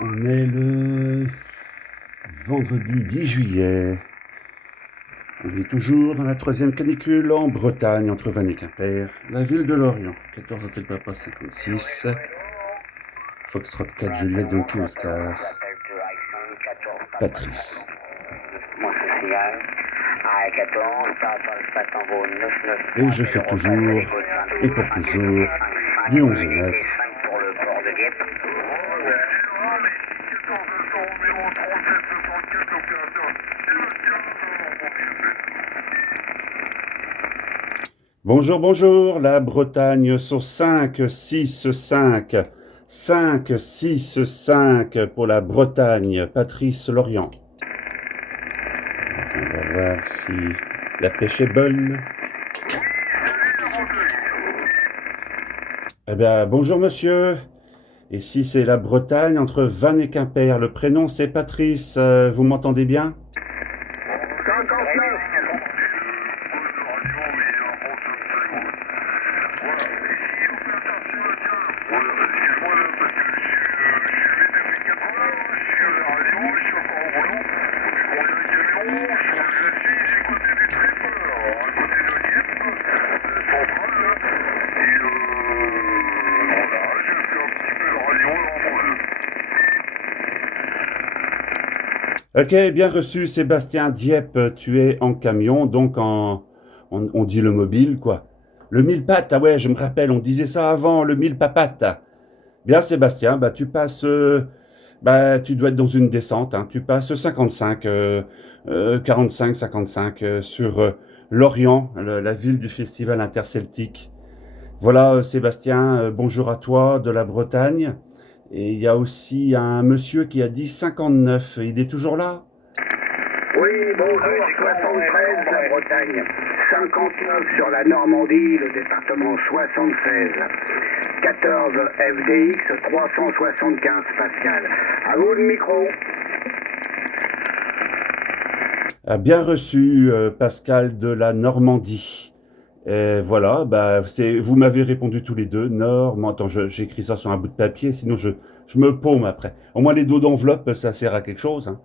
On est le vendredi 10 juillet. On est toujours dans la troisième canicule en Bretagne, entre Vannes et Quimper, la ville de Lorient. 14 Hôtel Papa 56. Foxtrot 4 Juliette Donkey Oscar. Patrice. Et je fais toujours, et pour toujours, du 11 mètres. Bonjour, bonjour, la Bretagne sur 5, 6, 5. 5, 6, 5 pour la Bretagne. Patrice Lorient. On va voir si la pêche est bonne. Eh bien, bonjour monsieur. Ici c'est la Bretagne entre Vannes et Quimper. Le prénom c'est Patrice. Vous m'entendez bien? Ok, bien reçu Sébastien Dieppe, tu es en camion, donc on dit le mobile, quoi. Le mille pattes, ah ouais, je me rappelle, on disait ça avant, le mille papates. Bien Sébastien, bah tu passes, tu dois être dans une descente, hein, tu passes 55, 45, 55 sur Lorient, la ville du festival interceltique. Voilà Sébastien, bonjour à toi de la Bretagne. Et il y a aussi un monsieur qui a dit 59. Il est toujours là? Oui, bonjour, 73 la Bretagne, 59 sur la Normandie, le département 76, 14 FDX 375 Pascal. À vous le micro. Bien reçu Pascal de la Normandie. Et voilà, vous m'avez répondu tous les deux. Attends, j'écris ça sur un bout de papier, sinon je me paume après. Au moins les dos d'enveloppe, ça sert à quelque chose, hein.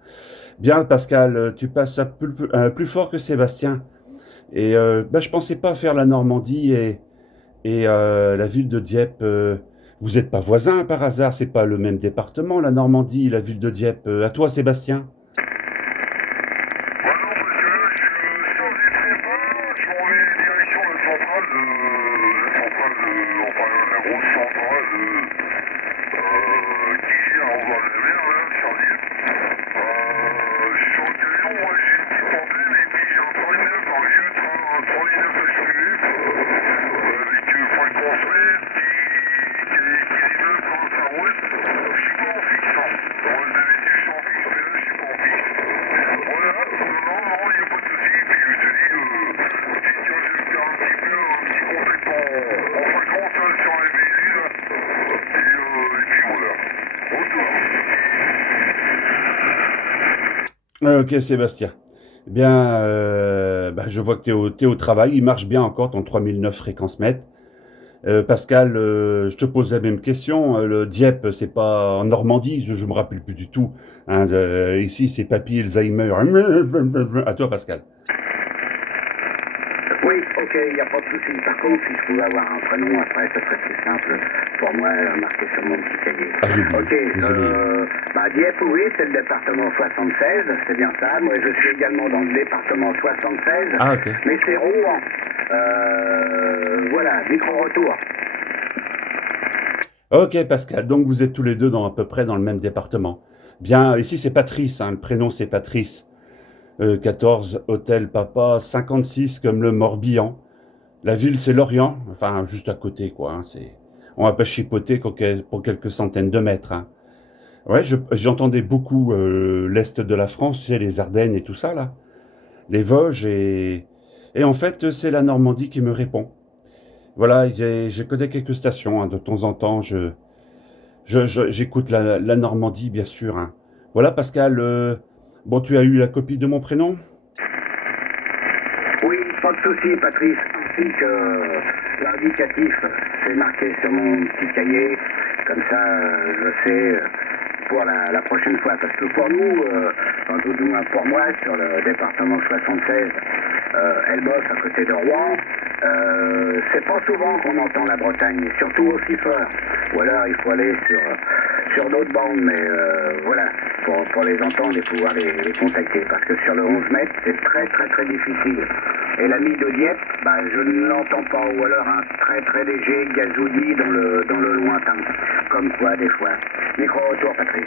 Bien Pascal, tu passes plus fort que Sébastien. Et je pensais pas faire la Normandie et la ville de Dieppe. Vous n'êtes pas voisins par hasard? C'est pas le même département, la Normandie, la ville de Dieppe. À toi Sébastien. Ok Sébastien. Eh bien, je vois que t'es au travail, il marche bien encore ton 3009 fréquence mètre. Pascal, je te pose la même question. Le Dieppe, c'est pas en Normandie, je me rappelle plus du tout, hein, ici, c'est Papy Alzheimer. À toi, Pascal. Oui, ok, il n'y a pas de souci. Par contre, si je pouvais avoir un prénom après, ce serait plus simple pour moi, marqué sur mon petit cahier. Ah, j'ai oublié. Ok, Désolé. Dieppe, oui, c'est le département 76, c'est bien ça. Moi, je suis également dans le département 76, Ah, ok. mais c'est Rouen. Voilà, micro-retour. Ok, Pascal. Donc, vous êtes tous les deux à peu près dans le même département. Bien, ici, c'est Patrice, hein, le prénom, c'est Patrice. 14 Hôtel Papa, 56 comme le Morbihan. La ville, c'est Lorient, enfin, juste à côté, quoi, hein, on va pas chipoter pour quelques centaines de mètres, hein. Ouais, j'entendais beaucoup l'Est de la France, c'est les Ardennes et tout ça, là. Les Vosges et en fait, c'est la Normandie qui me répond. Voilà, je connais quelques stations, hein, de temps en temps, j'écoute la Normandie, bien sûr, hein. Voilà, Pascal, bon, tu as eu la copie de mon prénom? Oui, pas de souci, Patrice. Ainsi que l'indicatif, c'est marqué sur mon petit cahier. Comme ça, je sais pour la prochaine fois. Parce que pour nous, enfin, tout du moins pour moi, sur le département 76, Elbeuf à côté de Rouen, c'est pas souvent qu'on entend la Bretagne, et surtout aussi fort. Ou alors il faut aller sur d'autres bandes, mais voilà, pour les entendre et pouvoir les contacter. Parce que sur le 11 mètres, c'est très très très difficile. Et l'ami de Dieppe, bah, je ne l'entends pas, ou alors un très très léger gazouillis dans le lointain. Comme quoi, des fois. Micro retour, Patrice.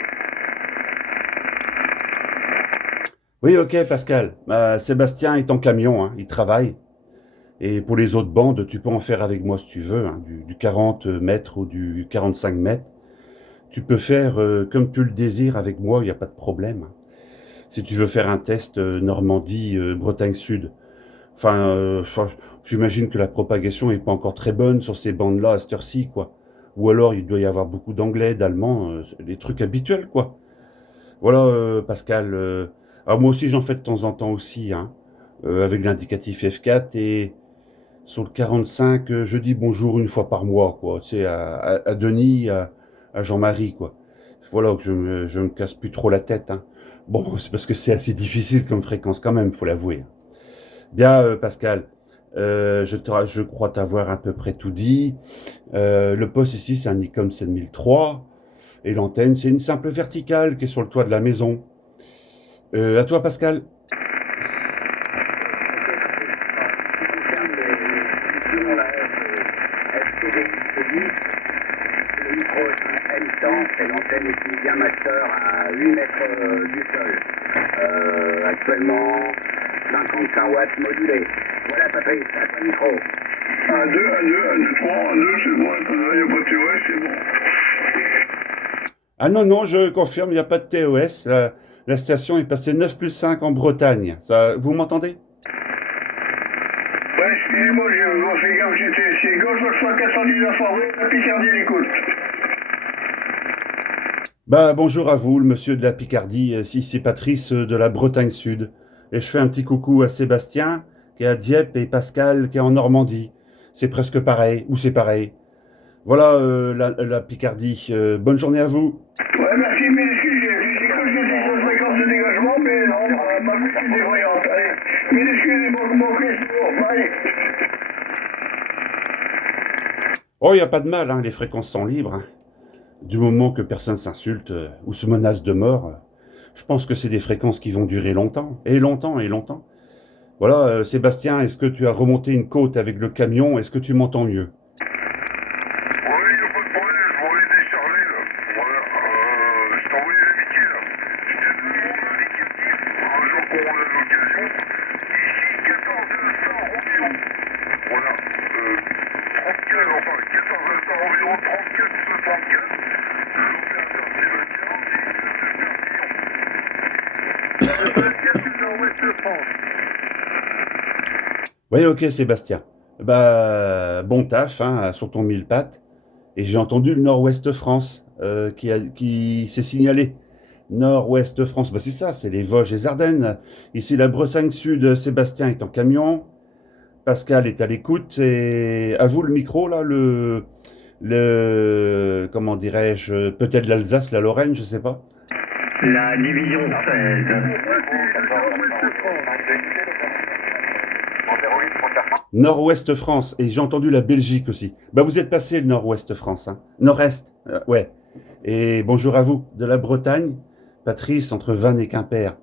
Oui, ok, Pascal. Sébastien est en camion, hein, il travaille. Et pour les autres bandes, tu peux en faire avec moi si tu veux, hein, du 40 mètres ou du 45 mètres. Tu peux faire comme tu le désires avec moi, il n'y a pas de problème. Si tu veux faire un test Normandie, Bretagne Sud. Enfin, j'imagine que la propagation est pas encore très bonne sur ces bandes-là à cette heure-ci, quoi. Ou alors il doit y avoir beaucoup d'anglais, d'allemand, des trucs habituels, quoi. Voilà, Pascal. Alors moi aussi j'en fais de temps en temps aussi, hein, avec l'indicatif F4 et sur le 45, je dis bonjour une fois par mois, quoi. Tu sais, à Denis, à Jean-Marie, quoi. Voilà, que je me casse plus trop la tête, hein. Bon, c'est parce que c'est assez difficile comme fréquence quand même, faut l'avouer. Bien, Pascal, je crois t'avoir à peu près tout dit. Le poste ici, c'est un Nikon 7003. Et l'antenne, c'est une simple verticale qui est sur le toit de la maison. À toi, Pascal. Le micro est un M100 et l'antenne est une Diamaster à 8 mètres du sol. Actuellement, 55 watts modulés. Voilà, Patrice, à ton micro. 1, 2, 1, 2, 1, 2, 3, 1, 2, c'est bon, il n'y a pas de TOS, c'est bon. Ah non, non, je confirme, il n'y a pas de TOS. La station est passée 9 plus 5 en Bretagne. Ça, vous m'entendez? Ouais, excusez-moi, je fais gaffe, c'est gauche, je reçois 419 en vrai, la Picardie à l'écoute. Bah, bonjour à vous, le monsieur de la Picardie. Si c'est Patrice de la Bretagne Sud. Et je fais un petit coucou à Sébastien, qui est à Dieppe, et Pascal, qui est en Normandie. C'est presque pareil, ou c'est pareil. Voilà, la Picardie. Bonne journée à vous. Ouais, merci, mais excusez, j'ai cru que j'étais sur fréquence de dégagement, mais non, ma vue est dévoyante. Allez, mais excusez mon question, bye. Oh, il n'y a pas de mal, hein, les fréquences sont libres, hein. Du moment que personne s'insulte ou se menace de mort, je pense que c'est des fréquences qui vont durer longtemps, et longtemps, et longtemps. Voilà, Sébastien, est-ce que tu as remonté une côte avec le camion? Est-ce que tu m'entends mieux? Ouais, il n'y a pas de problème, je vais aller décharger là. Voilà, je t'ai envoyé l'amitié là. Je te donne mon indicatif, un jour qu'on a l'occasion. Ici, 14 instant environ. Voilà, 34, enfin 14 instant environ, 34, 64. L'opérateur Sébastien, c'est Nord-Ouest de France. Oui, ok, Sébastien. Bah, bon taf, hein, sur ton mille pattes. Et j'ai entendu le Nord-Ouest France qui s'est signalé. Nord-Ouest France, bah c'est ça, c'est les Vosges et les Ardennes. Ici, la Bretagne Sud, Sébastien est en camion. Pascal est à l'écoute. Et à vous le micro, là, comment dirais-je, peut-être l'Alsace, la Lorraine, je sais pas. La division 16. Nord-Ouest France, et j'ai entendu la Belgique aussi. Bah vous êtes passé le Nord-Ouest France, hein. Nord-Est, ouais. Et bonjour à vous, de la Bretagne, Patrice, entre Vannes et Quimper.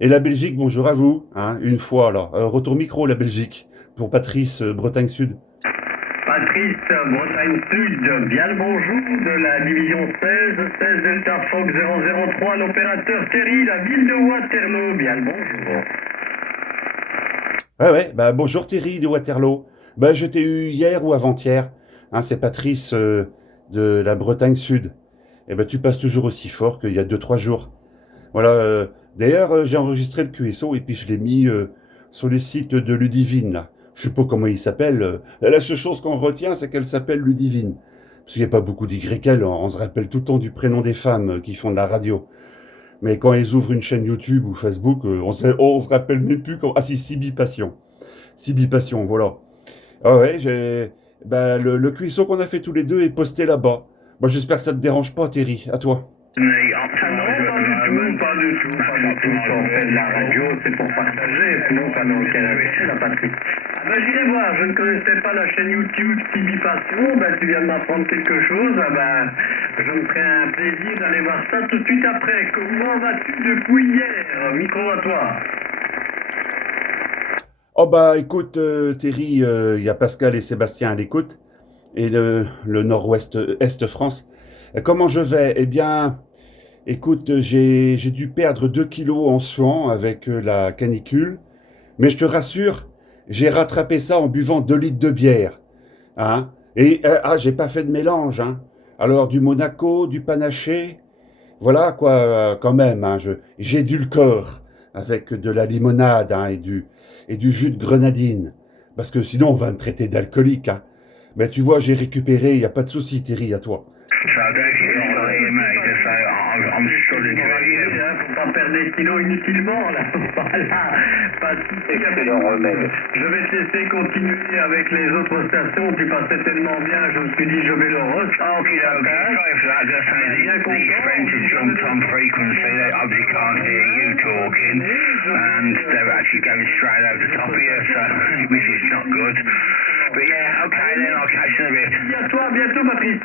Et la Belgique, bonjour à vous, hein, une fois alors. Retour micro, la Belgique, pour Patrice, Bretagne Sud. Patrice, Bretagne Sud, bien le bonjour de la division 16 Delta Fox 003, l'opérateur Terry, la ville de Waterloo, bien le bonjour. Ouais, bah bonjour Thierry de Waterloo. Bah je t'ai eu hier ou avant-hier, hein, c'est Patrice de la Bretagne Sud. Et ben tu passes toujours aussi fort qu'il y a 2-3 jours. Voilà, d'ailleurs j'ai enregistré le QSO et puis je l'ai mis sur le site de Ludivine là. Je sais pas comment il s'appelle. La seule chose qu'on retient, c'est qu'elle s'appelle Ludivine. Parce qu'il n'y a pas beaucoup d'YL, on se rappelle tout le temps du prénom des femmes qui font de la radio. Mais quand elles ouvrent une chaîne YouTube ou Facebook, on se rappelle même plus quand... Ah si, Sibi Passion. Sibi Passion, voilà. Ah ouais, le cuisson qu'on a fait tous les deux est posté là-bas. Bon, j'espère que ça te dérange pas, Terry. À toi. Ah non, pas du tout. Quand on fait de la radio, c'est pour partager, sinon pas dans le canapé, la Patrick. Ah ben j'irai voir, je ne connaissais pas la chaîne YouTube Tibi Passion, ben tu viens de m'apprendre quelque chose, ah ben je me ferai un plaisir d'aller voir ça tout de suite après. Comment vas-tu depuis hier? Micro à toi. Oh bah écoute, Terry, il y a Pascal et Sébastien à l'écoute, et le nord-ouest, est France. Comment je vais? Eh bien, écoute, j'ai dû perdre 2 kilos en suant avec la canicule, mais je te rassure, j'ai rattrapé ça en buvant 2 litres de bière. Hein? Et j'ai pas fait de mélange. Hein? Alors du Monaco, du panaché, voilà quoi, quand même. Hein, j'ai du corps avec de la limonade hein, et du jus de grenadine. Parce que sinon on va me traiter d'alcoolique. Hein. Mais tu vois, j'ai récupéré, y a pas de souci, Thierry, à toi. Faut pas perdre des kilos inutilement là. Voilà. Pas de souci. Je vais te laisser continuer avec les autres stations. Tu passais tellement bien, je me suis dit je vais le ressortir. Bien content. À bientôt Patrice.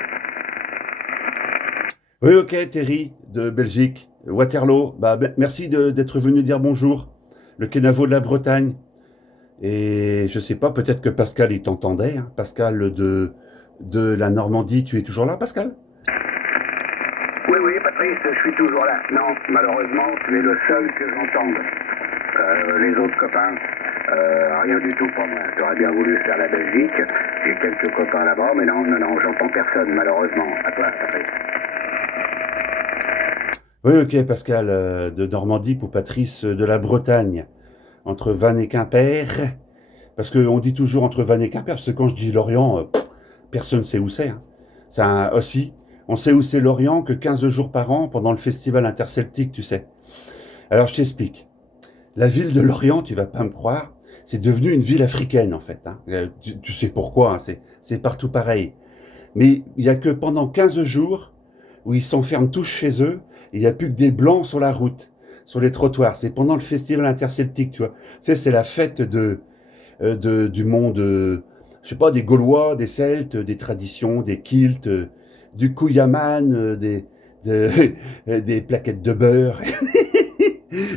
Oui, ok, Terry, de Belgique, Waterloo. Bah, merci d'être venu dire bonjour. Le Kenavo de la Bretagne. Et je sais pas, peut-être que Pascal, il t'entendait. Hein. Pascal de la Normandie, tu es toujours là, Pascal? Oui, Patrice, je suis toujours là. Non, malheureusement, tu es le seul que j'entende. Les autres copains, rien du tout pour moi. J'aurais bien voulu faire la Belgique. J'ai quelques copains là-bas, mais non, j'entends personne, malheureusement. À toi, Patrice. Oui, ok, Pascal, de Normandie pour Patrice de la Bretagne, entre Vannes et Quimper, parce qu'on dit toujours entre Vannes et Quimper, parce que quand je dis Lorient, personne ne sait où c'est. Hein. Ça aussi, on sait où c'est Lorient que 15 jours par an pendant le festival interceltique, tu sais. Alors je t'explique. La ville de Lorient, tu vas pas me croire, c'est devenu une ville africaine en fait. Hein. Tu sais pourquoi, hein, c'est partout pareil. Mais il y a que pendant 15 jours où ils s'enferment tous chez eux, il n'y a plus que des blancs sur la route, sur les trottoirs. C'est pendant le festival interceltique, tu vois. Tu sais, c'est la fête du monde, je sais pas, des Gaulois, des Celtes, des traditions, des kilts, du Kouyaman, des plaquettes de beurre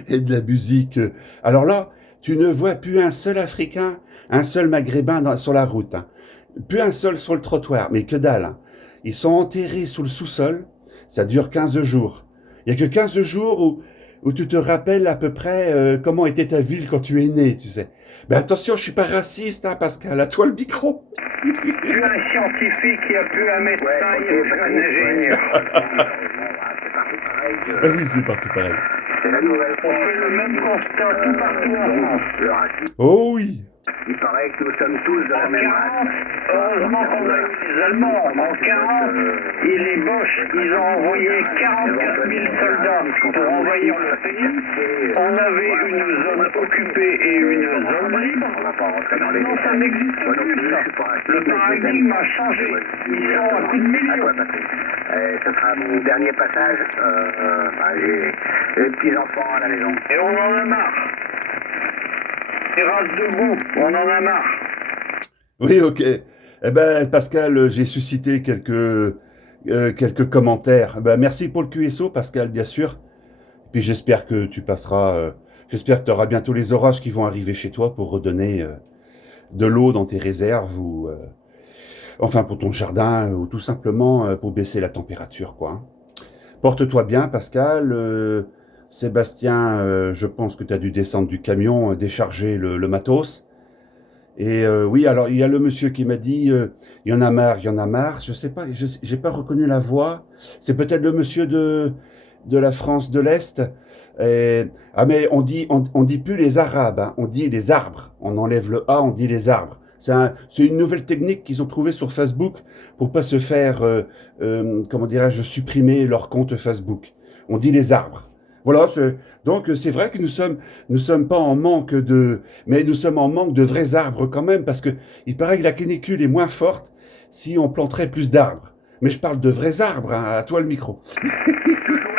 et de la musique. Alors là, tu ne vois plus un seul Africain, un seul Maghrébin sur la route. Hein. Plus un seul sur le trottoir, mais que dalle. Hein. Ils sont enterrés sous le sous-sol. Ça dure 15 jours. Il n'y a que 15 jours où tu te rappelles à peu près comment était ta ville quand tu es né, tu sais. Mais attention, je suis pas raciste, hein, Pascal. À toi le micro. Tu es un scientifique, il n'y a plus un médecin, il n'y a plus un ingénieur. Ah oui, c'est partout pareil. C'est la nouvelle On fait le même constat tout partout en France. Le racisme, Oh oui. il paraît que nous sommes tous de la En même 40, race. heureusement qu'on a eu les Allemands. En 40, et les Boches, ils ont envoyé 44 000 soldats pour envahir le pays. On avait une zone occupée et une zone libre. On va pas rentrer dans les Non, ça détails. n'existe Moi non plus, plus, ça. je suis pas raciste, Le mais je les paradigme aime. a changé. Ils sont à coups de À millions. toi, Patrick. Ce sera mon dernier passage. J'ai les petits-enfants à la maison. Et on en a marre. Terrasse debout, on en a marre. Oui, ok. Eh ben, Pascal, j'ai suscité quelques commentaires. Ben, merci pour le QSO, Pascal, bien sûr. Puis j'espère que tu passeras. J'espère que tu auras bientôt les orages qui vont arriver chez toi pour redonner de l'eau dans tes réserves ou enfin pour ton jardin ou tout simplement pour baisser la température, quoi. Hein. Porte-toi bien, Pascal. Sébastien, je pense que tu as dû descendre du camion, décharger le matos. Et oui, alors il y a le monsieur qui m'a dit, il y en a marre, il y en a marre. Je sais pas, j'ai pas reconnu la voix. C'est peut-être le monsieur de la France de l'Est. Mais on dit plus les Arabes, hein, on dit les arbres. On enlève le A, on dit les arbres. C'est une nouvelle technique qu'ils ont trouvée sur Facebook pour pas se faire, comment dirais-je, supprimer leur compte Facebook. On dit les arbres. Voilà, donc c'est vrai que nous sommes pas en manque mais nous sommes en manque de vrais arbres quand même, parce que il paraît que la canicule est moins forte si on planterait plus d'arbres. Mais je parle de vrais arbres, hein, à toi le micro. Ah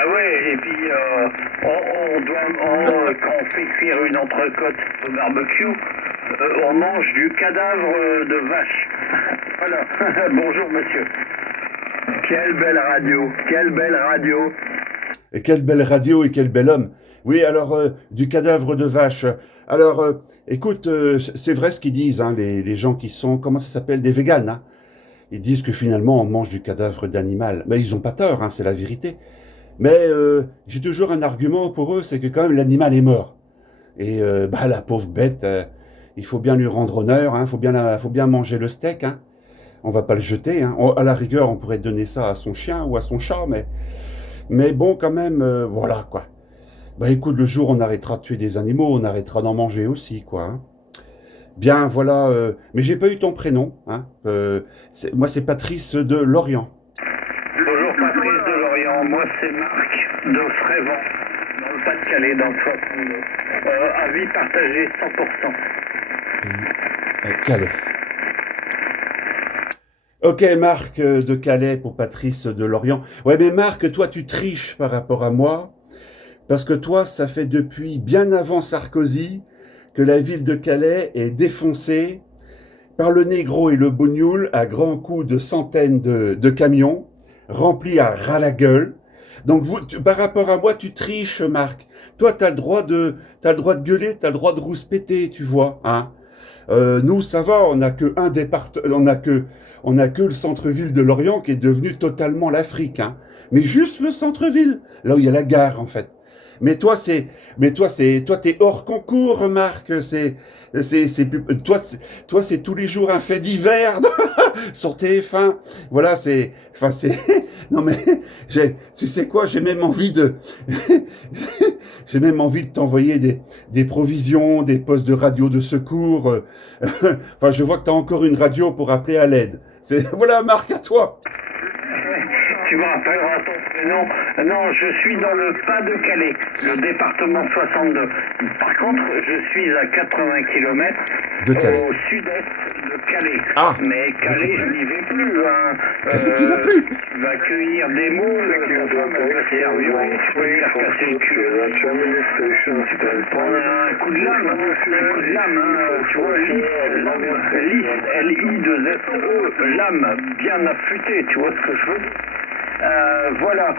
ouais, et puis quand on fait cuire une entrecôte au barbecue, on mange du cadavre de vache. Voilà. Bonjour monsieur. Quelle belle radio, quelle belle radio. Et quelle belle radio et quel bel homme. Oui, alors, du cadavre de vache. Alors, écoute, c'est vrai ce qu'ils disent, hein, les gens qui sont, comment ça s'appelle, des véganes, hein. Ils disent que finalement on mange du cadavre d'animal. Mais ils ont pas tort, hein, c'est la vérité. Mais j'ai toujours un argument pour eux, c'est que quand même l'animal est mort. Et bah, la pauvre bête, il faut bien lui rendre honneur, hein, faut bien manger le steak, hein. On va pas le jeter, hein. À la rigueur, on pourrait donner ça à son chien ou à son chat, mais bon, quand même, voilà quoi. Bah écoute, le jour où on arrêtera de tuer des animaux, on arrêtera d'en manger aussi, quoi, hein. Bien, voilà. Mais j'ai pas eu ton prénom, hein. Moi, c'est Patrice de Lorient. Bonjour Patrice de Lorient, moi c'est Marc de Frévent, dans le Pas-de-Calais, dans le 62. Avis partagé 100%. Calais. Ok, Marc de Calais pour Patrice de Lorient. Ouais, mais Marc, toi, tu triches par rapport à moi, parce que toi, ça fait depuis bien avant Sarkozy que la ville de Calais est défoncée par le négro et le bougnoul à grands coups de centaines de camions, remplis à ras la gueule. Donc, par rapport à moi, tu triches, Marc. Toi, t'as le droit de gueuler, t'as le droit de rouspéter, tu vois, hein. Nous, ça va, on n'a que un département, on a que le centre-ville de Lorient qui est devenu totalement l'Afrique, hein. Mais juste le centre-ville, là où il y a la gare, en fait. Mais toi, t'es hors concours, Marc. Toi, c'est tous les jours un fait divers sur TF1. Voilà, non mais, tu sais quoi, j'ai même envie de, j'ai même envie de t'envoyer des provisions, des postes de radio de secours. Enfin, je vois que t'as encore une radio pour appeler à l'aide. Voilà, Marc, à toi. Tu me rappelleras ton prénom. Non, je suis dans le Pas-de-Calais, le département 62. Par contre, je suis à 80 km De Calais. au sud-est de Calais. Ah, mais Calais, je n'y vais plus. Hein. Calais, tu vas plus. Tu vas cueillir des moules, tu vas me servir, tu vas lui faire casser le cul. Tu peux prendre un coup de lame, hein. Tu vois, lisse, L-I-2-S-E, lame, bien affûtée, tu vois ce que je veux dire. Voilà,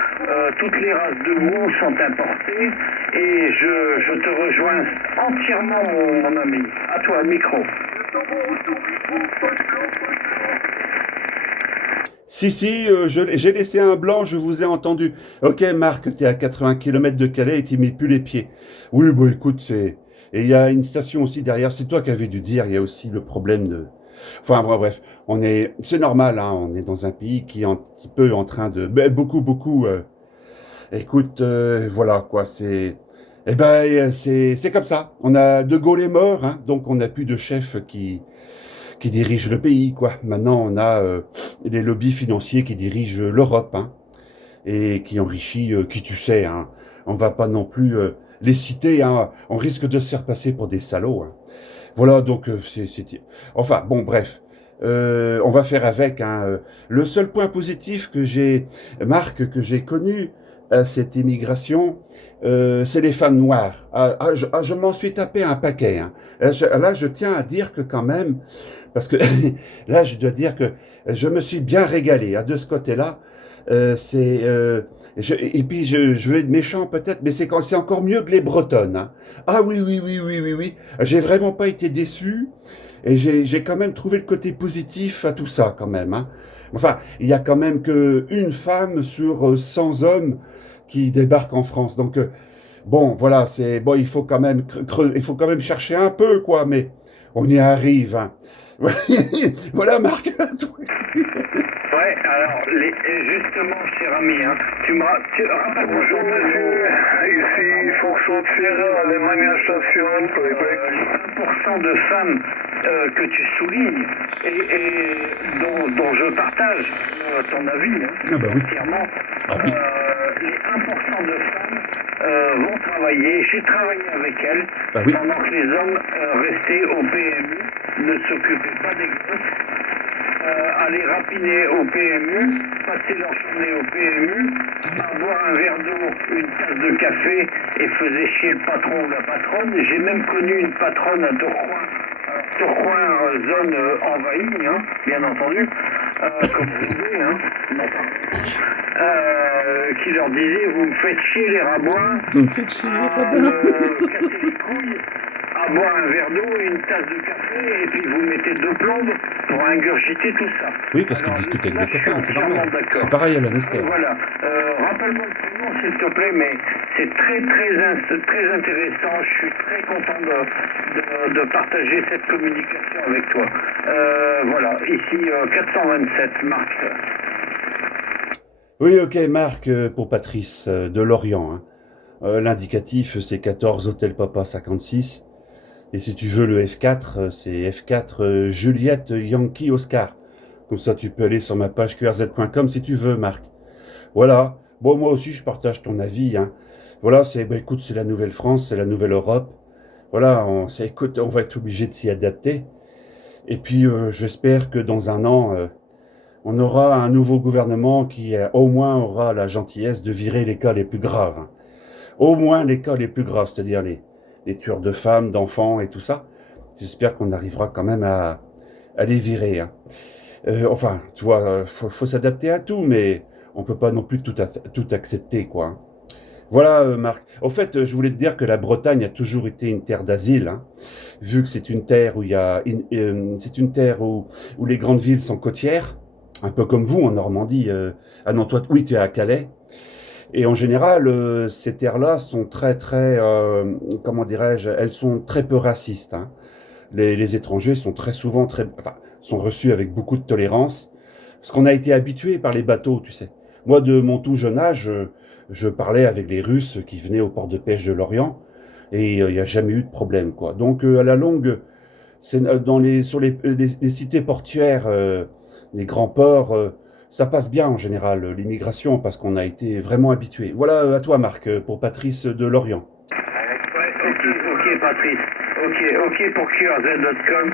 toutes les races de moules sont importées et je te rejoins entièrement, mon ami. À toi, micro. Si, j'ai laissé un blanc, je vous ai entendu. Ok, Marc, t'es à 80 km de Calais et t'y mets plus les pieds. Oui, bon, écoute, et il y a une station aussi derrière, c'est toi qui avais dû dire, il y a aussi le problème de... Enfin, bref, c'est normal, hein, on est dans un pays qui est un petit peu en train de... beaucoup, écoute, voilà, quoi, c'est comme ça. De Gaulle est mort, hein, donc on n'a plus de chef qui dirige le pays, quoi. Maintenant, on a les lobbies financiers qui dirigent l'Europe, hein, et qui enrichit qui tu sais, hein. On va pas non plus les citer, hein. On risque de se faire passer pour des salauds, hein. Voilà, donc enfin bon, bref. On va faire avec, hein. Le seul point positif Marc, que j'ai connu à cette immigration, c'est les femmes noires. Je m'en suis tapé un paquet, hein. Là, je tiens à dire que quand même, parce que là, je dois dire que je me suis bien régalé, hein, de ce côté-là. Et puis je vais être méchant peut-être, mais c'est encore mieux que les Bretonnes, hein. Ah oui. J'ai vraiment pas été déçu et j'ai quand même trouvé le côté positif à tout ça quand même, hein. Enfin, il y a quand même que une femme sur 100 hommes qui débarquent en France. Donc bon, voilà, bon, il faut quand même il faut quand même chercher un peu, quoi, mais on y arrive, hein. Voilà, Marc. Ouais, alors, justement, cher ami, hein, rappelle-moi ton prénom. Ici, il faut que ça tire les manifestations pour les peuples. 1% de femmes que tu soulignes et dont je partage ton avis, hein, Ah bah oui. entièrement. Ah oui. Les 1% de femmes vont travailler. J'ai travaillé avec elles Ah oui. pendant que les hommes restaient au PMU, ne s'occupaient pas des gosses. aller rapiner au PMU, passer leur journée au PMU, boire un verre d'eau, une tasse de café et faisait chier le patron ou la patronne. J'ai même connu une patronne à Tourcoing. Tourcoing, zone envahie, hein, bien entendu, comme vous voulez, hein, qui leur disait vous me faites chier les rabouins, Vous me faites chier, à me casser les couilles, à boire un verre d'eau et une tasse de café, et puis vous mettez deux plombes pour ingurgiter tout ça. Oui, parce qu'ils Alors, discutent avec là, des je suis copains, c'est entièrement normal. d'accord. C'est pareil à la Nestlé. Voilà. Rappelle-moi le prénom, s'il te plaît, mais c'est très intéressant. Je suis très content de partager cette communication avec toi. Voilà, ici 427, Marc. Oui, ok, Marc, pour Patrice de Lorient. Hein. L'indicatif, c'est 14 Hôtel Papa 56. Et si tu veux le F4, c'est F4 Juliette Yankee Oscar. Comme ça, tu peux aller sur ma page qrz.com si tu veux, Marc. Voilà. Bon, moi aussi, je partage ton avis. Hein. Voilà, écoute, c'est la nouvelle France, c'est la nouvelle Europe. Voilà, écoute, on va être obligé de s'y adapter. Et puis, j'espère que dans un an, on aura un nouveau gouvernement qui, au moins, aura la gentillesse de virer les cas les plus graves. Hein. Au moins les cas les plus graves, c'est-à-dire les tueurs de femmes, d'enfants et tout ça. J'espère qu'on arrivera quand même à les virer. Hein. Enfin, tu vois, faut s'adapter à tout, mais on peut pas non plus tout accepter, quoi. Hein. Voilà, Marc. Au fait, je voulais te dire que la Bretagne a toujours été une terre d'asile, hein, vu que c'est une terre où c'est une terre où les grandes villes sont côtières, un peu comme vous en Normandie. Ah non, toi, oui, tu es à Calais. Et en général, ces terres-là sont très, comment dirais-je, elles sont très peu racistes. Hein. Les étrangers sont très souvent sont reçus avec beaucoup de tolérance, parce qu'on a été habitué par les bateaux, tu sais. Moi, de mon tout jeune âge, je parlais avec les Russes qui venaient au port de pêche de l'Orient, et il n'y a jamais eu de problème, quoi. Donc, à la longue, sur les cités portuaires, les grands ports, ça passe bien en général, l'immigration, parce qu'on a été vraiment habitué. Voilà, à toi, Marc, pour Patrice de Lorient. Ouais, ok, Patrice. Ok pour QRZ.com.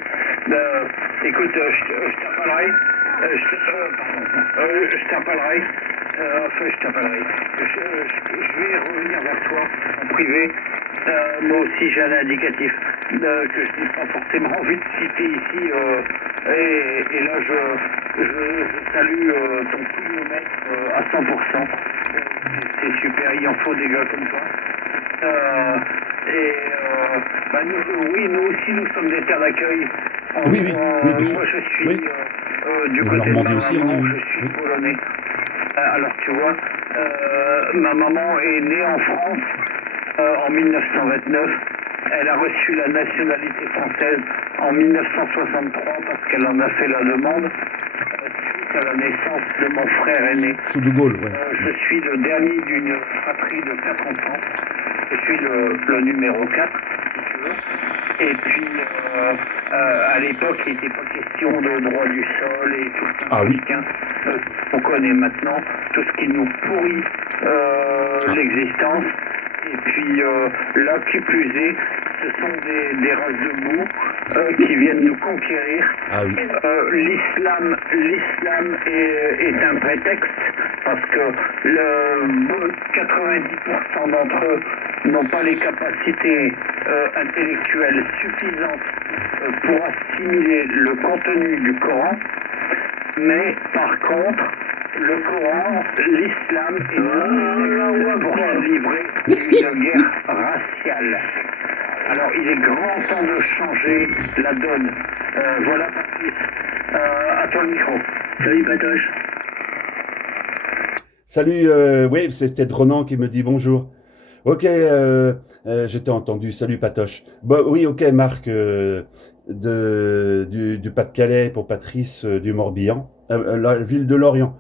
Écoute, je t'appellerai. Je t'appellerai. Je vais revenir vers toi en privé. Moi aussi, j'ai un indicatif que je n'ai pas forcément envie de citer ici. Et là, je salue ton kilomètre à 100%. C'est super, il en faut des gars comme toi. Nous aussi, nous sommes des terres d'accueil. Oui, bien sûr. Moi, je suis Oui. du La côté de Normandie ma aussi, maman, on a eu. je suis Oui. polonais. Alors, tu vois, ma maman est née en France en 1929. Elle a reçu la nationalité française en 1963 parce qu'elle en a fait la demande suite à la naissance de mon frère aîné. Sous De Gaulle, ouais. Je suis le dernier d'une fratrie de 4 enfants. Je suis le numéro 4, si tu veux. Et puis, à l'époque, il n'était pas question de droit du sol et tout le Ah oui. hein. On connaît maintenant tout ce qui nous pourrit l'existence. Et puis là, qui plus est, ce sont des races de boue qui viennent nous conquérir. Ah oui. L'islam est un prétexte parce que 90% d'entre eux n'ont pas les capacités intellectuelles suffisantes pour assimiler le contenu du Coran. Mais par contre, le Coran, l'islam est pour se livrer une guerre raciale. Alors il est grand temps de changer la donne. Voilà, Patrice. À toi le micro. Salut Patoche. Salut, oui, c'est peut-être Ronan qui me dit bonjour. Ok, j'étais entendu. Salut, Patoche. Bon, oui, ok, Marc, du Pas-de-Calais pour Patrice du Morbihan, la ville de Lorient.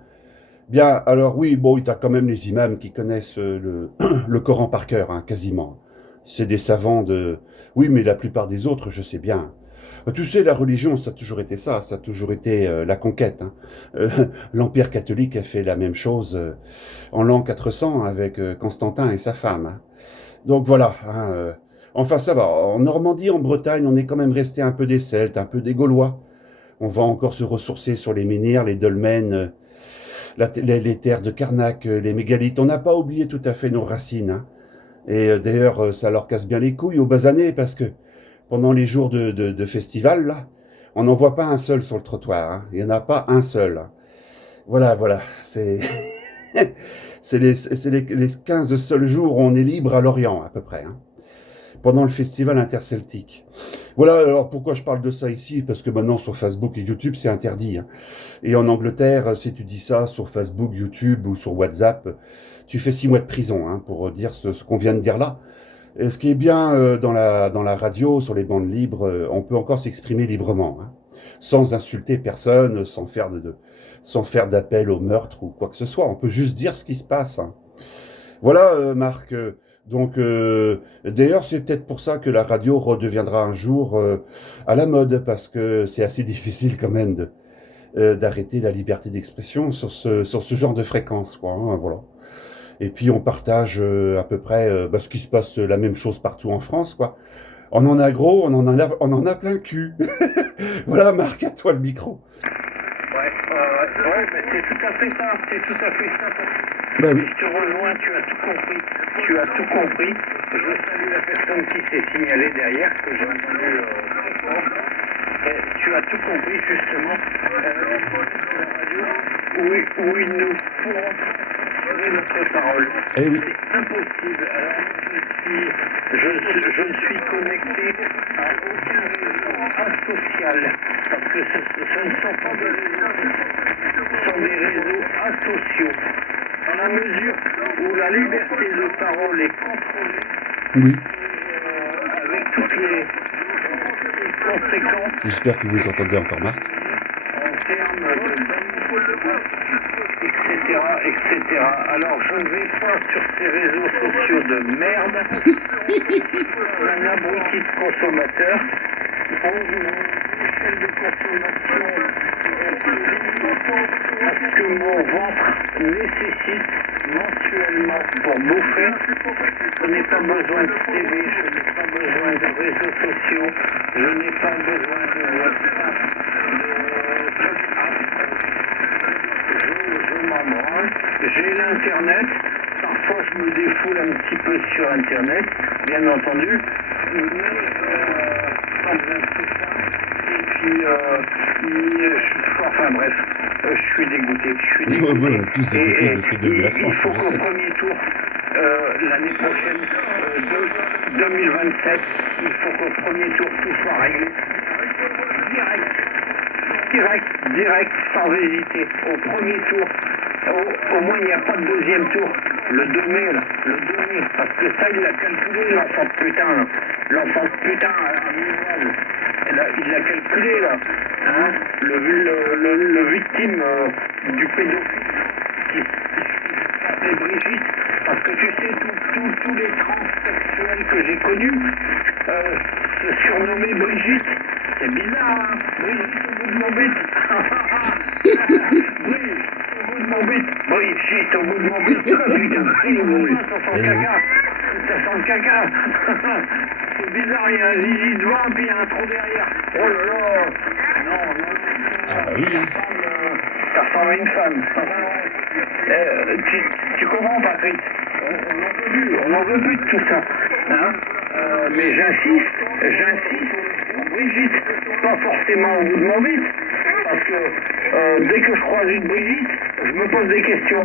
Bien, alors oui, bon, tu as quand même les imams qui connaissent le Coran par cœur, hein, quasiment. C'est des savants de... Oui, mais la plupart des autres, je sais bien. Tu sais, la religion, ça a toujours été ça, ça a toujours été la conquête. Hein. L'Empire catholique a fait la même chose en l'an 400 avec Constantin et sa femme. Hein. Donc voilà, enfin ça va, en Normandie, en Bretagne, on est quand même resté un peu des Celtes, un peu des Gaulois. On va encore se ressourcer sur les menhirs, les dolmens, les terres de Karnak, les mégalithes. On n'a pas oublié tout à fait nos racines, hein. Et d'ailleurs, ça leur casse bien les couilles aux basanés parce que pendant les jours de festival, là, on n'en voit pas un seul sur le trottoir, hein. Il n'y en a pas un seul, hein. Voilà, c'est c'est les 15 seuls jours où on est libre à Lorient, à peu près, hein, pendant le festival interceltique. Voilà, alors pourquoi je parle de ça ici? Parce que maintenant, sur Facebook et YouTube, c'est interdit, hein. Et en Angleterre, si tu dis ça sur Facebook, YouTube ou sur WhatsApp, tu fais 6 mois de prison, hein, pour dire ce qu'on vient de dire là. Et ce qui est bien dans la radio, sur les bandes libres, on peut encore s'exprimer librement, hein, sans insulter personne, sans faire d'appel au meurtre ou quoi que ce soit. On peut juste dire ce qui se passe, hein. Voilà, Marc. Donc, d'ailleurs, c'est peut-être pour ça que la radio redeviendra un jour à la mode, parce que c'est assez difficile quand même d'arrêter la liberté d'expression sur ce genre de fréquence, quoi, hein, voilà. Et puis on partage à peu près ce qui se passe, la même chose partout en France, quoi. On en a gros, on en a plein le cul. Voilà, Marc, à toi le micro. Ouais, mais c'est tout à fait ça, Ben oui. Je te rejoins, tu as tout compris. Je salue la personne qui s'est signalée derrière, que j'ai entendu très fort. Et tu as tout compris, justement, la radio, où il nous faut tirer notre parole. Eh oui. C'est impossible. Alors, je ne suis connecté à aucun réseau asocial, parce que ce ne sont pas des réseaux, ce sont des réseaux asociaux. Dans la mesure où la liberté de parole est contrôlée, Oui. avec toutes les conséquences J'espère que vous entendez encore, Marc. en termes etc. Alors je ne vais pas sur ces réseaux sociaux de merde, un abruti de consommateur, échelle de consommation parce que mon ventre nécessite mensuellement pour bouffer. Je n'ai pas besoin de TV, je n'ai pas besoin de réseaux sociaux, je n'ai pas besoin de WhatsApp, de je m'en branle. J'ai l'internet, parfois je me défoule un petit peu sur internet, bien entendu, mais pas besoin de tout ça. Et puis, enfin bref, je suis dégoûté. Ouais, on est tous dégoûtés de ce qu'est devenu la Il France, faut je qu'au sais. premier tour, l'année prochaine, 2027, il faut qu'au premier tour tout soit réglé. Direct, sans hésiter. Au premier tour, au moins il n'y a pas de deuxième tour. Le 2 mai, là, parce que ça il l'a calculé, l'enfant de putain, là. L'enfant de putain, minable. Il l'a calculé, là. Hein, le victime du pédophile qui s'appelait Brigitte, parce que tu sais, tous les transsexuels que j'ai connus se surnommaient Brigitte. C'est bizarre, hein? Brigitte au bout de mon bit. Brigitte au bout de mon bit. Putain, ça sent le caca. Ça sent le caca. C'est bizarre, il y a un zizi devant, puis il y a un trou derrière. Oh là là. Non. Ah bah oui, hein. Ça ressemble à une femme. Tu comprends, Patrick? On n'en veut plus de tout ça. Hein? Mais j'insiste, Brigitte, pas forcément au bout de mon bit, parce que dès que je croise une Brigitte, je me pose des questions.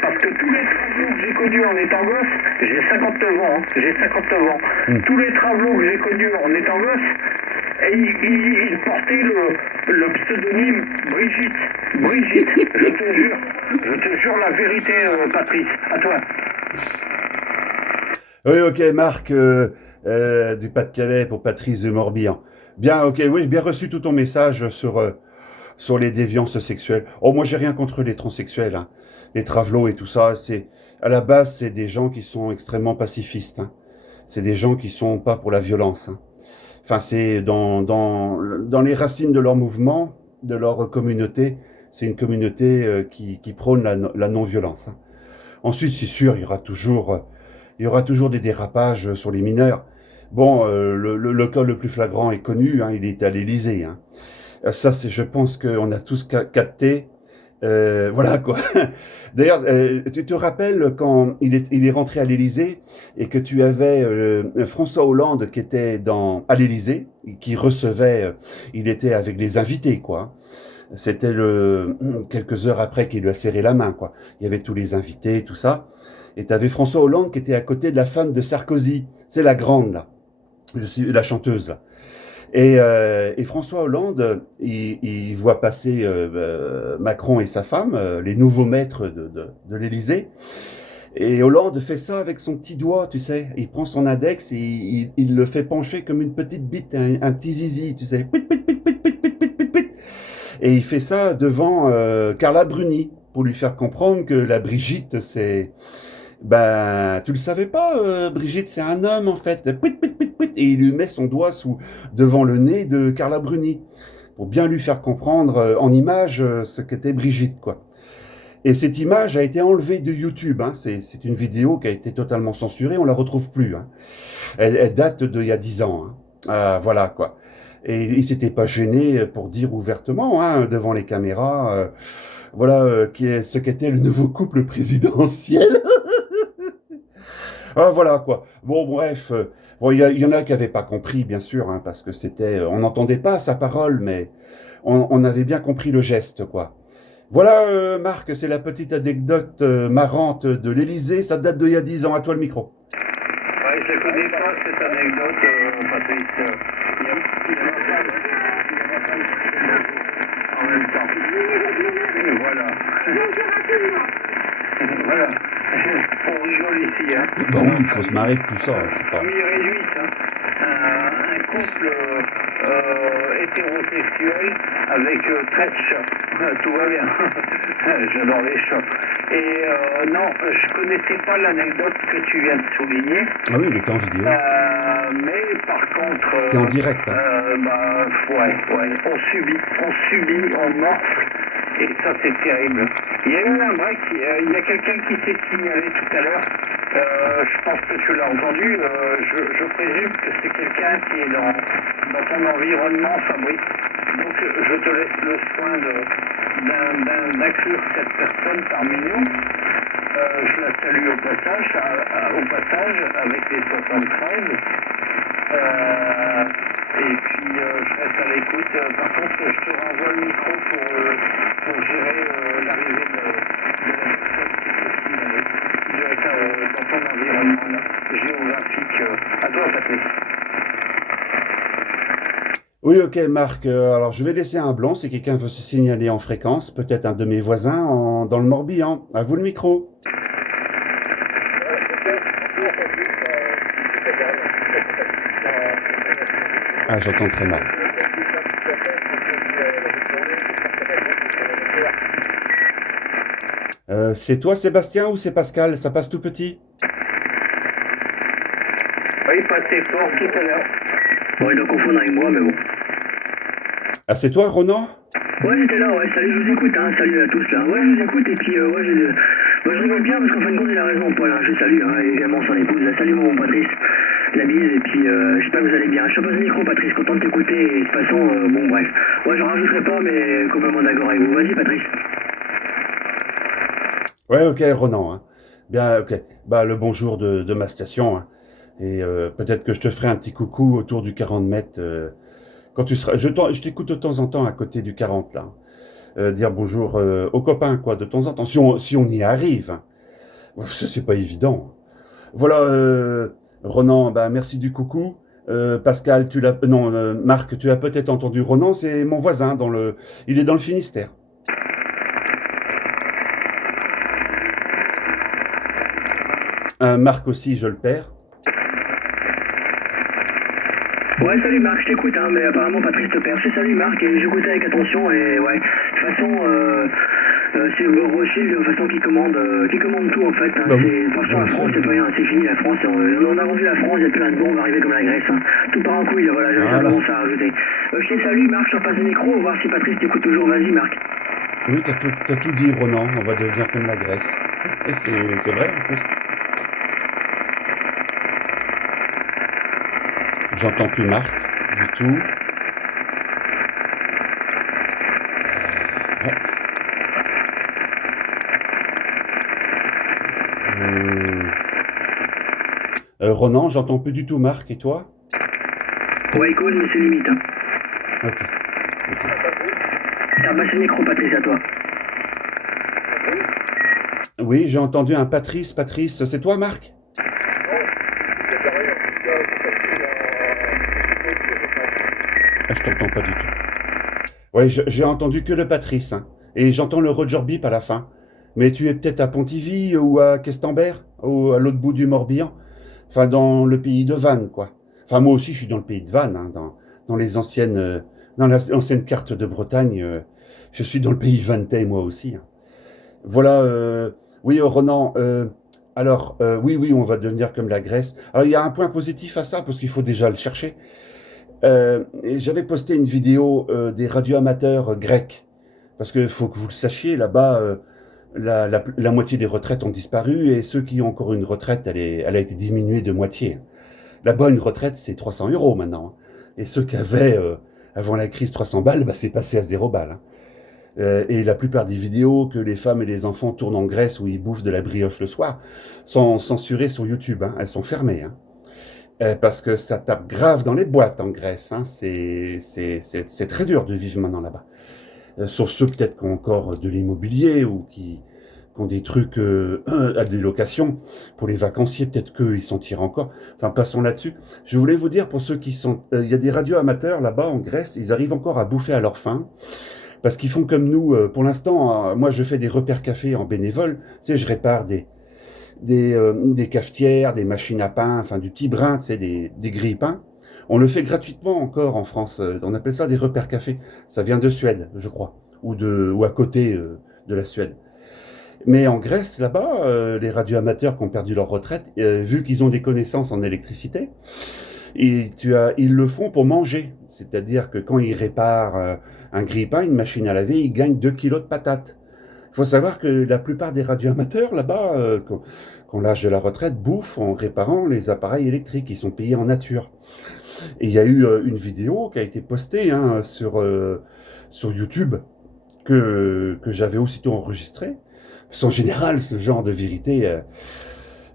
Parce que tous les travaux que j'ai connus en étant gosse, j'ai 59 ans, hein, tous les travaux que j'ai connus en étant gosse, ils portaient le pseudonyme Brigitte, je te jure la vérité, Patrice, à toi. Oui, ok, Marc, du Pas-de-Calais pour Patrice de Morbihan. Bien, ok, oui, bien reçu tout ton message sur les déviances sexuelles. Oh, moi, j'ai rien contre les transsexuels, hein. Les travelots et tout ça. À la base, c'est des gens qui sont extrêmement pacifistes, hein. C'est des gens qui sont pas pour la violence, hein. Enfin, c'est dans les racines de leur mouvement, de leur communauté. C'est une communauté qui prône la non-violence, hein. Ensuite, c'est sûr, il y aura toujours des dérapages sur les mineurs. Bon, le cas le plus flagrant est connu, hein, il est à l'Élysée, hein. Ça, c'est, je pense qu'on a tous capté. Voilà quoi. D'ailleurs, tu te rappelles quand il est rentré à l'Élysée et que tu avais François Hollande qui était à l'Élysée, qui recevait, il était avec les invités quoi. C'était quelques heures après qu'il lui a serré la main quoi. Il y avait tous les invités, tout ça. Et tu avais François Hollande qui était à côté de la femme de Sarkozy. C'est la grande là. Je suis la chanteuse là. Et François Hollande, il voit passer Macron et sa femme, les nouveaux maîtres de l'Élysée. Et Hollande fait ça avec son petit doigt, tu sais. Il prend son index et il le fait pencher comme une petite bite, un petit zizi, tu sais. Pit, pit, pit, pit, pit, pit, pit, pit, pit. Et il fait ça devant Carla Bruni pour lui faire comprendre que la Brigitte, c'est... Ben, tu le savais pas, Brigitte, c'est un homme en fait. Pit, pit, pit, pit. Et il lui met son doigt devant le nez de Carla Bruni pour bien lui faire comprendre en image ce qu'était Brigitte, quoi. Et cette image a été enlevée de YouTube. Hein. C'est une vidéo qui a été totalement censurée. On la retrouve plus. Hein. Elle date d'il y a 10 ans. Hein. Voilà quoi. Et il s'était pas gêné pour dire ouvertement hein, devant les caméras, voilà ce qu'était le nouveau couple présidentiel. Ah, voilà quoi. Bon, bref. Bon, il y en a qui n'avaient pas compris, bien sûr, hein, parce que c'était, on n'entendait pas sa parole, mais on avait bien compris le geste, quoi. Voilà, Marc, c'est la petite anecdote marrante de l'Élysée. Ça date d'il y a 10 ans. À toi le micro. Ouais, je ne connais pas cette anecdote, Patrice. Il y a en même temps. Voilà. Voilà. On rigole ici, hein. Bah oui, il faut se marrer de tout ça. C'est pas... Famille réduite, hein. Un couple hétérosexuel avec 13 chats. Tout va bien. J'adore les chats. Et non, je connaissais pas l'anecdote que tu viens de souligner. Ah oui, il était en vidéo. Mais par contre... C'était en direct. Hein. Ouais. On subit, on morfle. Et ça, c'est terrible. Il y a eu un break, il y a quelqu'un qui s'est signalé tout à l'heure. Je pense que tu l'as entendu. Je présume que c'est quelqu'un qui est dans ton environnement, Fabrice. Donc, je te laisse le soin d'inclure cette personne parmi nous. Je la salue au passage avec les 73. Et puis je reste à l'écoute. Par contre, je te renvoie le micro pour gérer l'arrivée de la personne qui peut signaler. Je vais être dans ton environnement là, géographique. À toi, Patrice. Oui, ok, Marc. Alors, je vais laisser un blanc si quelqu'un veut se signaler en fréquence. Peut-être un de mes voisins dans le Morbihan. À vous le micro. Ah, j'entends très mal. C'est toi, Sébastien, ou c'est Pascal? Ça passe tout petit? Oui, passé fort tout à l'heure. Bon, il doit confondre avec moi, mais bon. Ah, c'est toi, Ronan? Ouais, j'étais là, ouais, salut, je vous écoute, hein, salut à tous là. Ouais, je vous écoute, et puis, ouais, moi, je rigole bien parce qu'en fin de compte, il a raison, Paul, hein, je salue, hein, et également son épouse. Salut, mon Patrice, la bise, et puis, j'espère que vous allez bien. Je te pose le micro, Patrice, content de t'écouter, et de toute façon, bon, bref. Ouais, je rajouterai pas, mais complètement d'accord avec vous. Vas-y, Patrice. Ouais, ok, Ronan. Hein. Bien, ok. Bah, le bonjour de ma station. Hein. Et peut-être que je te ferai un petit coucou autour du 40 mètres. Quand tu seras... Je t'écoute de temps en temps à côté du 40, là. Dire bonjour aux copains, quoi, de temps en temps. Si on y arrive. Hein. Ça, c'est pas évident. Voilà, Ronan, bah, merci du coucou. Pascal, tu l'as... Non, Marc, tu as peut-être entendu Ronan, c'est mon voisin. Il est dans le Finistère. Marc aussi, je le perds. Ouais, salut Marc, je t'écoute, hein, mais apparemment Patrice te perd. Salut Marc, et j'écoutais avec attention, et ouais, de toute façon, c'est Rothschild de toute façon qui commande tout en fait. Hein. Bah oui. Franchement, la France, c'est pas rien, c'est fini la France. On a vendu la France, il y a plein de bombes, on va arriver comme la Grèce. Hein. Tout part en couille, voilà, j'avais vraiment ça à rajouter. Je te salue Marc, je te repasse le micro, on va voir si Patrice t'écoute toujours. Vas-y Marc. Oui, t'as tout dit, Ronan, on va devenir comme la Grèce. Et c'est vrai en plus. J'entends plus Marc du tout. Ronan, j'entends plus du tout Marc, et toi? Ouais, il cause, mais c'est limite. Hein. Ok. Ah bah c'est le micro, Patrice, à toi. Oui, j'ai entendu un Patrice. Patrice, c'est toi, Marc? Ah, je t'entends pas du tout. Oui, j'ai entendu que le Patrice, hein. Et j'entends le Roger Beep à la fin. Mais tu es peut-être à Pontivy ou à Questembert, ou à l'autre bout du Morbihan. Enfin, dans le pays de Vannes, quoi. Enfin, moi aussi, je suis dans le pays de Vannes, hein, dans les anciennes, dans l'ancienne carte de Bretagne. Je suis dans le pays vannetais, moi aussi, hein. Voilà, oui, Ronan, alors, oui, oui, on va devenir comme la Grèce. Alors, il y a un point positif à ça, parce qu'il faut déjà le chercher. Et j'avais posté une vidéo des radioamateurs grecs, parce qu'il faut que vous le sachiez, là-bas, la moitié des retraites ont disparu, et ceux qui ont encore une retraite, elle a été diminuée de moitié. Là-bas, une retraite, c'est 300 euros maintenant, hein. Et ceux qui avaient, avant la crise, 300 balles, bah, c'est passé à 0 balles, hein. Et la plupart des vidéos que les femmes et les enfants tournent en Grèce où ils bouffent de la brioche le soir sont censurées sur YouTube, hein. Elles sont fermées, hein. Parce que ça tape grave dans les boîtes en Grèce, hein. C'est très dur de vivre maintenant là-bas. Sauf ceux peut-être qui ont encore de l'immobilier ou qui ont des trucs à des locations. Pour les vacanciers, peut-être qu'eux, ils s'en tirent encore. Enfin, passons là-dessus. Je voulais vous dire, pour ceux qui sont... Il y a des radios amateurs là-bas en Grèce, ils arrivent encore à bouffer à leur faim. Parce qu'ils font comme nous, pour l'instant, moi je fais des repères café en bénévole, tu sais, je répare des cafetières, des machines à pain, enfin du petit brin, tu sais, des grille-pains. On le fait gratuitement encore en France, on appelle ça des repères café, ça vient de Suède, je crois, ou à côté de la Suède. Mais en Grèce, là-bas, les radioamateurs qui ont perdu leur retraite, vu qu'ils ont des connaissances en électricité, ils le font pour manger. C'est-à-dire que quand ils réparent un grille-pain, une machine à laver, ils gagnent 2 kilos de patates. Il faut savoir que la plupart des radioamateurs là-bas, quand l'âge de la retraite, bouffent en réparant les appareils électriques. Ils sont payés en nature. Et il y a eu une vidéo qui a été postée, hein, sur YouTube que j'avais aussitôt enregistrée. Parce qu'en général, ce genre de vérité,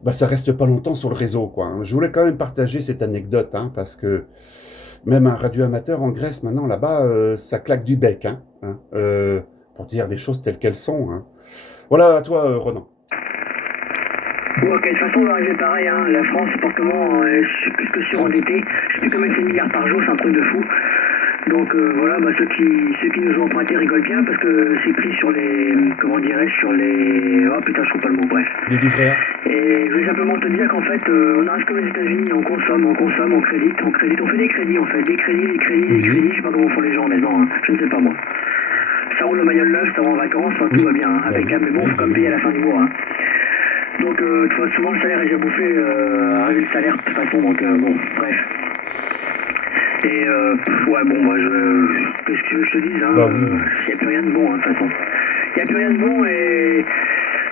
bah, ça reste pas longtemps sur le réseau, quoi, hein. Je voulais quand même partager cette anecdote, hein, parce que même un radioamateur en Grèce, maintenant, là-bas, ça claque du bec, hein, pour dire les choses telles qu'elles sont, hein. Voilà, à toi, Ronan. Bon, ok, de toute façon, on va arriver pareil, hein. La France, fortement, je suis plus que surendetté. Je sais plus combien c'est de milliards par jour, c'est un truc de fou. Donc voilà, bah, ceux qui nous ont emprunté rigolent bien parce que c'est pris sur les, comment dirais-je, sur les, oh putain, je trouve pas le mot, bref. Les livrets. Et je voulais simplement te dire qu'en fait, on arrive comme aux États-Unis, on consomme, on crédite, on fait des crédits en fait, des crédits, je sais pas comment font les gens maintenant, hein. Je ne sais pas moi. Ça roule le maillot neuf, ça va en vacances, hein, tout va bien, hein, impeccable, mais bon, faut quand même payer à la fin du mois, hein. Donc, tu vois, souvent le salaire est déjà bouffé, avec le salaire de toute façon, donc bon, bref. Et ouais, bon, moi, qu'est-ce que tu veux que je te dise, hein, Bah oui. y a plus rien de bon, hein, de toute façon. Y a plus rien de bon et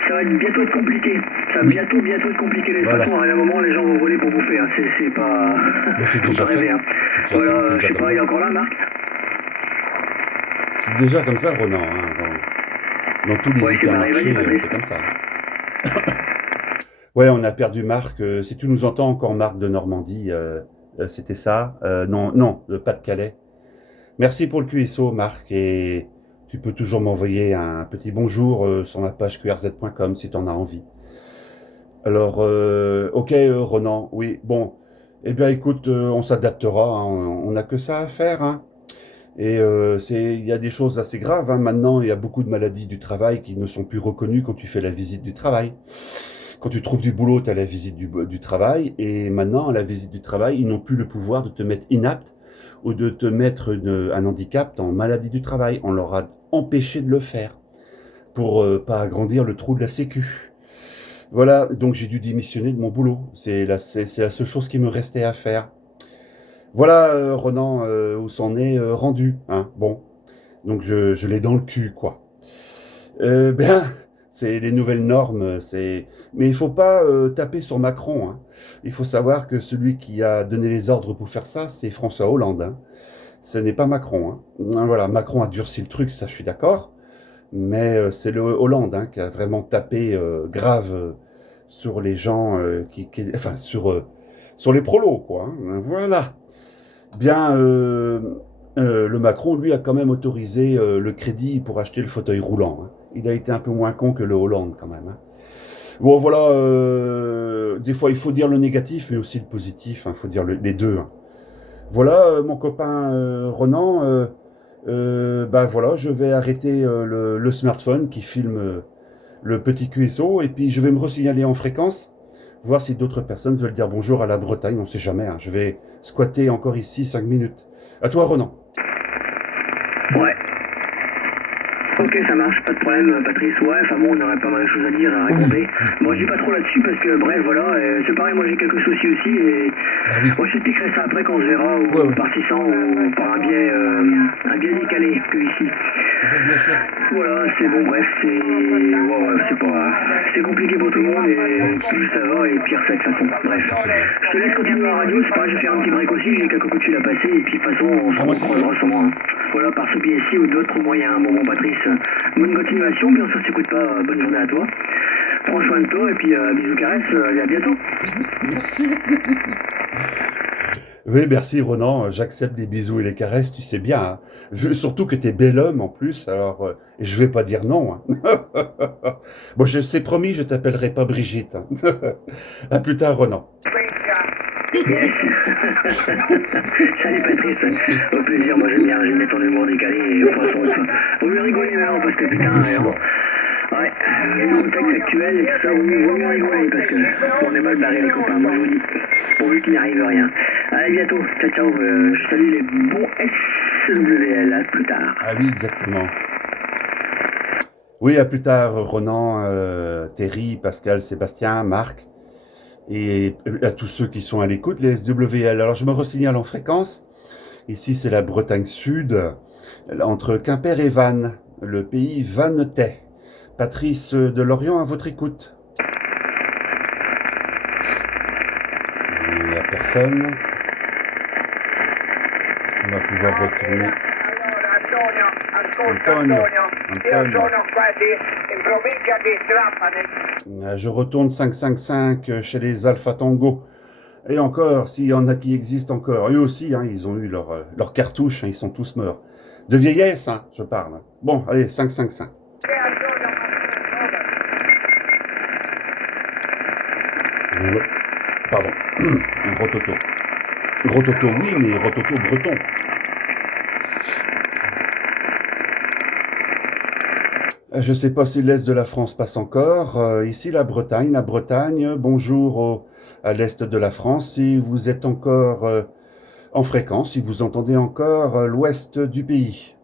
ça va bientôt être compliqué. Ça va bientôt être compliqué. De toute Voilà. façon, à un moment, les gens vont voler pour bouffer, hein. C'est pas... Mais c'est faut déjà pas rêver, fait. hein. C'est déjà Voilà, je sais comme pas, ça. il est encore là, Marc? C'est déjà comme ça, Ronan, hein, dans tous les Ouais, c'est pareil, hypermarchés, vas-y, Patrice. c'est comme ça. Ouais, on a perdu Marc. Si tu nous entends encore, Marc de Normandie, c'était ça. Non, de Pas-de-Calais. Merci pour le QSO, Marc, et tu peux toujours m'envoyer un petit bonjour sur ma page qrz.com si tu en as envie. Alors, ok, Ronan, oui, bon, eh bien, écoute, on s'adaptera, hein, on n'a que ça à faire, hein. Et il y a des choses assez graves, hein. Maintenant, il y a beaucoup de maladies du travail qui ne sont plus reconnues quand tu fais la visite du travail. Quand tu trouves du boulot, tu as la visite du travail, et maintenant, à la visite du travail, ils n'ont plus le pouvoir de te mettre inapte ou de te mettre un handicap en maladie du travail. On leur a empêché de le faire pour pas agrandir le trou de la sécu. Voilà, donc j'ai dû démissionner de mon boulot. C'est la seule chose qui me restait à faire. Voilà, Ronan, où c'en est rendu, hein. Bon, donc je l'ai dans le cul, quoi. Ben, c'est les nouvelles normes, mais il faut pas taper sur Macron, hein. Il faut savoir que celui qui a donné les ordres pour faire ça, c'est François Hollande, hein. Ce n'est pas Macron, hein. Voilà, Macron a durci le truc, ça je suis d'accord, mais c'est le Hollande, hein, qui a vraiment tapé grave sur les gens enfin sur les prolos, quoi. Hein. Voilà. Bien, le Macron, lui, a quand même autorisé le crédit pour acheter le fauteuil roulant. Hein. Il a été un peu moins con que le Hollande, quand même. Hein. Bon, voilà, des fois, il faut dire le négatif, mais aussi le positif. Il faut dire les deux. Hein. Voilà, mon copain Ronan, bah voilà, je vais arrêter le smartphone qui filme le petit QSO, et puis je vais me resignaler en fréquence, voir si d'autres personnes veulent dire bonjour à la Bretagne, on sait jamais. Hein. Je vais squatter encore ici 5 minutes. À toi, Ronan. Ouais. Ok, ça marche, pas de problème, Patrice. Ouais, enfin bon, on aurait pas mal de choses à dire, à raconter. Bon, je dis pas trop là-dessus parce que, bref, voilà, c'est pareil, moi j'ai quelques soucis aussi et moi je t'expliquerai ça après quand on se verra, ou par 600 ou par un biais décalé que ici. Bien sûr. Voilà, c'est bon, bref, c'est pas. C'est compliqué pour tout le monde et plus ça va et pire c'est de toute façon. Bref. Je te laisse continuer la radio, c'est pareil, je vais faire un petit break aussi, j'ai quelques coups de fil à passer et puis de toute façon on se retrouvera sûrement. Hein. Voilà, par ce biais-ci ou d'autres moyens. Bon, Patrice, bonne continuation, bien sûr, si t'écoutes pas, bonne journée à toi. Prends soin de toi et puis bisous caresses, et à bientôt. Merci. Oui, merci Ronan, j'accepte les bisous et les caresses, tu sais bien. Hein. Surtout que t'es bel homme en plus, alors et je vais pas dire non. Hein. Bon, c'est promis, je t'appellerai pas Brigitte. Hein. À plus tard, Ronan. Yes. Salut Patrice, au plaisir, moi j'aime bien ton humour décalé et poisson. Vaut mieux rigoler maintenant parce que putain, ouais, le contexte actuel et tout ça, vaut mieux rigoler parce que on est mal barré les copains, moi je vous dis, pourvu qu'il n'y arrive rien. Allez, bientôt, ciao ciao, je salue les bons SWL, à plus tard. Ah oui, exactement. Oui, à plus tard, Ronan, Terry, Pascal, Sébastien, Marc, et à tous ceux qui sont à l'écoute, les SWL. Alors, je me resignale en fréquence. Ici, c'est la Bretagne Sud, entre Quimper et Vannes, le pays vannetais. Patrice de Lorient, à votre écoute. Il n'y a personne. On va pouvoir retourner. Antonio. Je retourne 555 chez les Alpha Tango. Et encore, s'il y en a qui existent encore. Eux aussi, hein, ils ont eu leur cartouche, hein, ils sont tous morts. De vieillesse, hein, je parle. Bon, allez, 555. Pardon. Rototo. Rototo, oui, mais Rototo breton. Je ne sais pas si l'Est de la France passe encore. Ici, la Bretagne, bonjour à l'Est de la France. Si vous êtes encore en fréquence, si vous entendez encore l'Ouest du pays.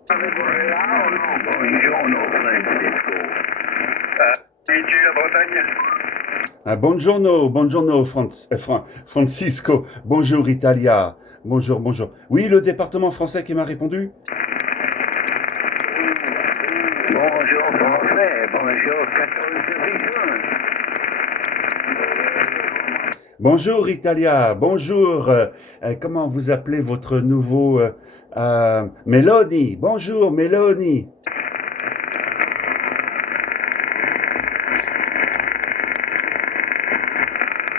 Buongiorno Francisco, bonjour Italia, bonjour. Oui, le département français qui m'a répondu. Bonjour français, bonjour 14 Bonjour Italia, bonjour, comment vous appelez votre nouveau Meloni, bonjour Meloni.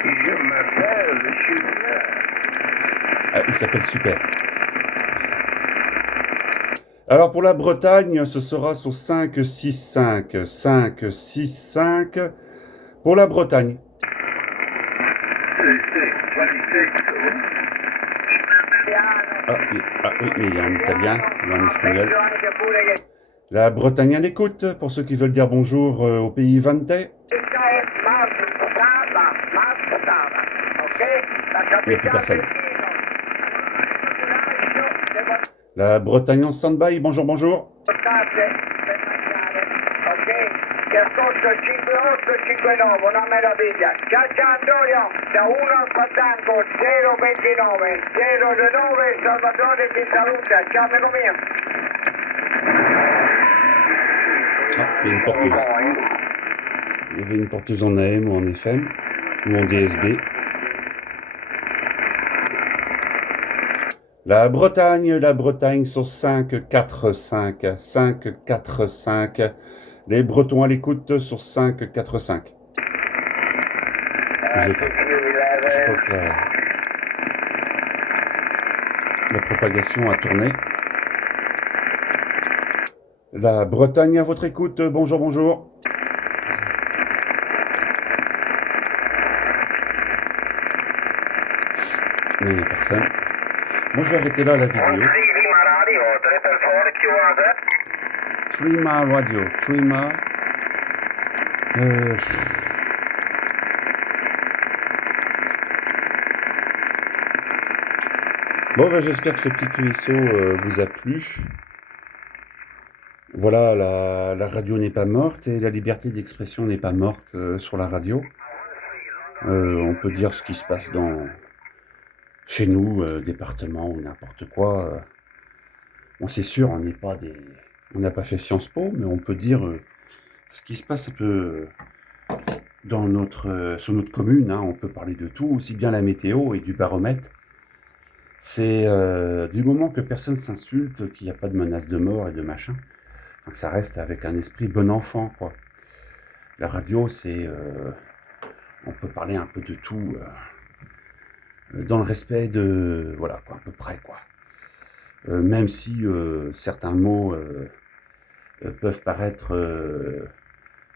Je m'appelle Super. Il s'appelle Super. Alors pour la Bretagne, ce sera sur 5-6-5. 5-6-5 pour la Bretagne. Oui, mais il y a un italien ou un espagnol. La Bretagne à l'écoute, pour ceux qui veulent dire bonjour au pays vannetais. Il n'y a plus personne. La Bretagne en stand-by, bonjour. Ti ascolto il 5859, una meraviglia. Ciao Antonio, da 1 al Tango 029 029, Salvatore ti saluta. Ciao amico mio. Il y a une porteuse. Il y avait une porteuse en AM ou en FM ou en DSB. La Bretagne sur 5-4-5. 5-4-5. Les Bretons à l'écoute sur 5-4-5. Je crois que La propagation a tourné. La Bretagne à votre écoute. Bonjour, bonjour. Il n'y a personne. Bon, je vais arrêter là la vidéo. Trima Radio. Trima. Bon, ben, j'espère que ce petit QSO vous a plu. Voilà, la radio n'est pas morte et la liberté d'expression n'est pas morte sur la radio. On peut dire ce qui se passe chez nous, département ou n'importe quoi. Bon, c'est sûr, on n'a pas fait Sciences Po, mais on peut dire ce qui se passe un peu sur notre commune. Hein. On peut parler de tout, aussi bien la météo et du baromètre. C'est du moment que personne s'insulte, qu'il n'y a pas de menace de mort et de machin, que ça reste avec un esprit bon enfant, quoi. La radio, on peut parler un peu de tout, dans le respect de, voilà, quoi, à peu près, quoi. Même si certains mots peuvent paraître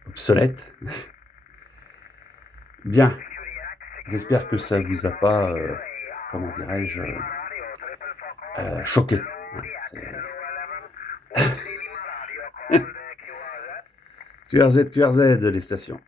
obsolètes. Bien. J'espère que ça vous a pas, comment dirais-je, choqué. QRZ, QRZ, les stations.